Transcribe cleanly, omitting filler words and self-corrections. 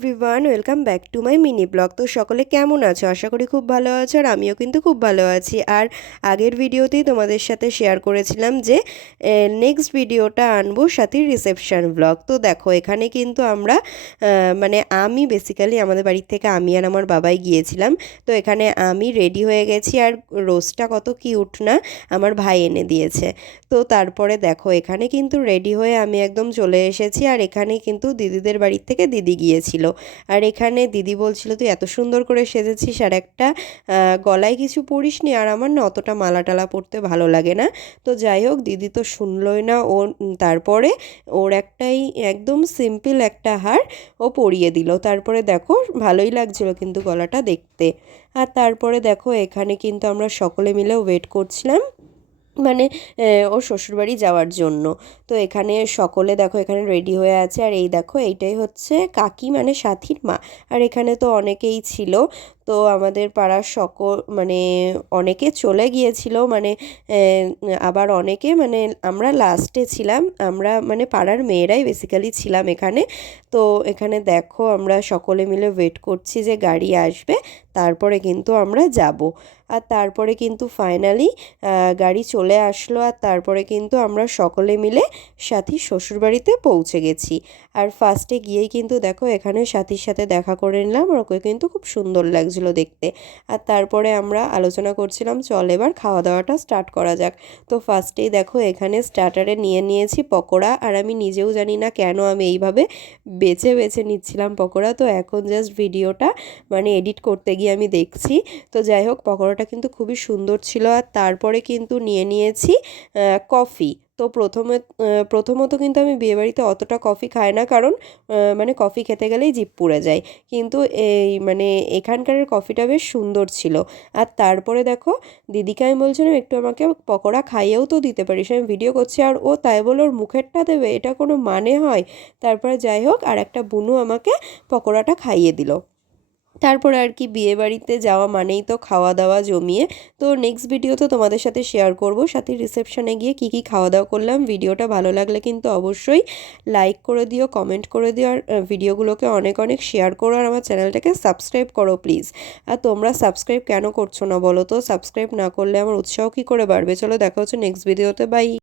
Everyone, welcome back to my mini blog. তো সকলে কেমন আছো? আশা করি খুব ভালো আছো, আর আমিও কিন্তু খুব ভালো আছি। আর আগের ভিডিওতেই তোমাদের সাথে শেয়ার করেছিলাম যে নেক্সট ভিডিওটা আনবো সাথীর রিসেপশন ব্লগ। তো দেখো এখানে কিন্তু আমরা মানে আমি বেসিক্যালি আমাদের বাড়ির থেকে আমি আর আমার বাবাই গিয়েছিলাম। তো এখানে আমি রেডি হয়ে গেছি, আর রোজটা কত কিউট না, আমার ভাই এনে দিয়েছে। তো তারপরে দেখো এখানে কিন্তু রেডি হয়ে আমি একদম চলে এসেছি, আর এখানে কিন্তু দিদিদের বাড়ির থেকে দিদি গিয়েছিল। আর এখানে দিদি বলছিল তুই এত সুন্দর করে সেজেছিস, আর একটা গলায় কিছু পরিসনি, আর আমার না অতটা মালা টালা পরতে ভালো লাগে না। তো যাই হোক, দিদি তো শুনলই না। ও তারপরে ওর একটাই একদম সিম্পল একটা হার ও পরিয়ে দিল। তারপরে দেখো ভালোই লাগছিল কিন্তু গলাটা দেখতে। আর তারপরে দেখো এখানে কিন্তু আমরা সকলে মিলে ওয়েট করছিলাম, মানে ওর শ্বশুরবাড়ি যাওয়ার জন্য। তো এখানে সকলে দেখো এখানে রেডি হয়ে আছে, আর এই দেখো এইটাই হচ্ছে কাকি, মানে সাথীর মা। আর এখানে তো অনেকেই ছিল। তো আমাদের পাড়ার মানে অনেকে চলে গিয়েছিল, মানে আবার অনেকে, মানে আমরা লাস্টে ছিলাম, আমরা মানে পাড়ার মেয়েরাই বেসিক্যালি ছিলাম এখানে। তো এখানে দেখো আমরা সকলে মিলে ওয়েট করছি যে গাড়ি আসবে, তারপরে কিন্তু আমরা যাব। আর তারপরে কিন্তু ফাইনালি গাড়ি চলে আসলো, আর তারপরে কিন্তু আমরা সকলে মিলে সাথীর শ্বশুরবাড়িতে পৌঁছে গেছি। আর ফার্স্টে গিয়েই কিন্তু দেখো এখানে সাথীর সাথে দেখা করে নিলাম, আর ওকে কিন্তু খুব সুন্দর লাগছিল দেখতে। আর তারপরে আমরা আলোচনা করছিলাম চল এবার খাওয়া দাওয়াটা স্টার্ট করা যাক। তো ফার্স্টেই দেখো এখানে স্টার্টারে নিয়ে নিয়েছি পকোড়া, আর আমি নিজেও জানি না কেন আমি এইভাবে বেছে বেছে নিচ্ছিলাম পকোড়া। তো এখন জাস্ট ভিডিওটা মানে এডিট করতে গিয়ে আমি দেখছি। তো যাই হোক, পকোড়াটা কিন্তু খুবই সুন্দর ছিল। আর তারপরে কিন্তু নিয়ে নিয়েছি কফি। তো প্রথমত কিন্তু আমি বিয়েবাড়িতে অতটা কফি খাই না, কারণ মানে কফি খেতে গেলেই জিভ পুড়ে যায়। কিন্তু এই মানে এখানকার কফিটা বেশ সুন্দর ছিল। আর তারপরে দেখো দিদিকে আমি বলছিলাম একটু আমাকে পকোড়া খাইয়েও তো দিতে পারিস, আমি ভিডিও করছি, আর ও তাই বলে ওর মুখেরটা দেবে, এটা কোনো মানে হয়? তারপরে যাই হোক, আর একটা বুনু আমাকে পকোড়াটা খাইয়ে দিল। তারপরে আর কি, বিয়েবাড়িতে যাওয়া মানেই তো খাওয়া দাওয়া জমিয়ে। তো নেক্সট ভিডিওতে তোমাদের সাথে শেয়ার করব সাথীর রিসেপশনে গিয়ে কী কী খাওয়া দাওয়া করলাম। ভিডিওটা ভালো লাগলে কিন্তু অবশ্যই লাইক করে দিও, কমেন্ট করে দিও, আর ভিডিওগুলোকে অনেক অনেক শেয়ার করো, আর আমার চ্যানেলটাকে সাবস্ক্রাইব করো প্লিজ। আর তোমরা সাবস্ক্রাইব কেন করছো না বলো তো? সাবস্ক্রাইব না করলে আমার উৎসাহ কী করে বাড়বে? চলো দেখা হচ্ছে নেক্সট ভিডিওতে, বাই।